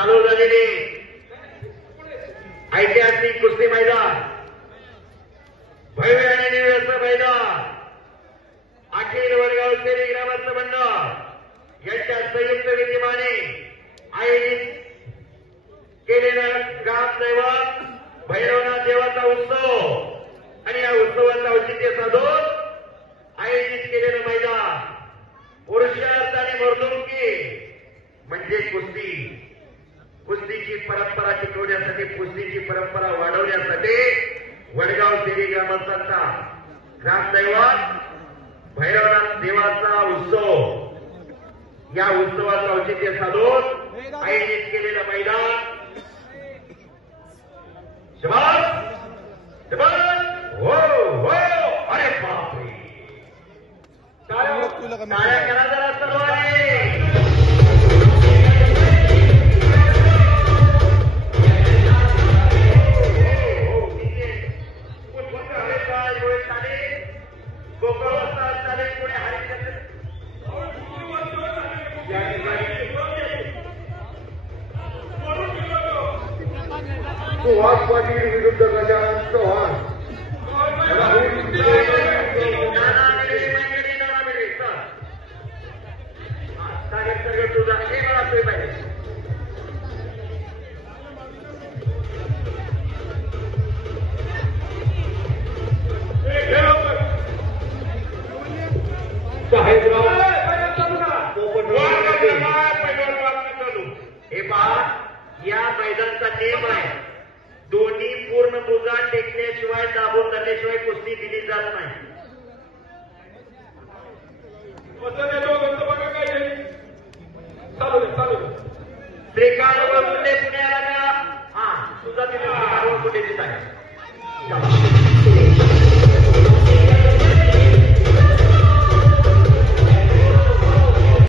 चालू झालेले ऐतिहासिक कुस्ती मैदान, भव्य आणि दिव्य असं मैदान अखिल वडगाव शेरी ग्रामस्थ मंडळ यांच्या संयुक्त विद्यमाने आयोजित केलेला ग्रामदैवत भैरवनाथ देवाचा उत्सव आणि या उत्सवाचं औचित्य साधून आयोजित केलेलं मैदान पुरुषार्थ आणि मर्दुमकी म्हणजे कुस्ती. कुस्तीची परंपरा टिकवण्यासाठी, कुस्तीची परंपरा वाढवण्यासाठी वडगाव शेरी ग्रामस्थांचा ग्रामदैवत भैरवनाथ देवाचा उत्सव, या उत्सवाचं औचित्य साधून आयोजित केलेलं मैदान. शबास शबास, हो हो, अरे बापरे, टाळ्या करा जरा सर्वांनी. सुहास पाटील विरुद्ध गजानन चव्हाण. तुझा हे मला असं पाहिजे. हे पहा, या मैदानाचा नियम आहे, दोन्ही पूर्ण भुजा टेकल्याशिवाय, दाबून धरल्याशिवाय कुस्ती दिली जात नाही. श्रीकांत पुण्याला का? हा, तुझा तिथे कुठे दिसत आहे.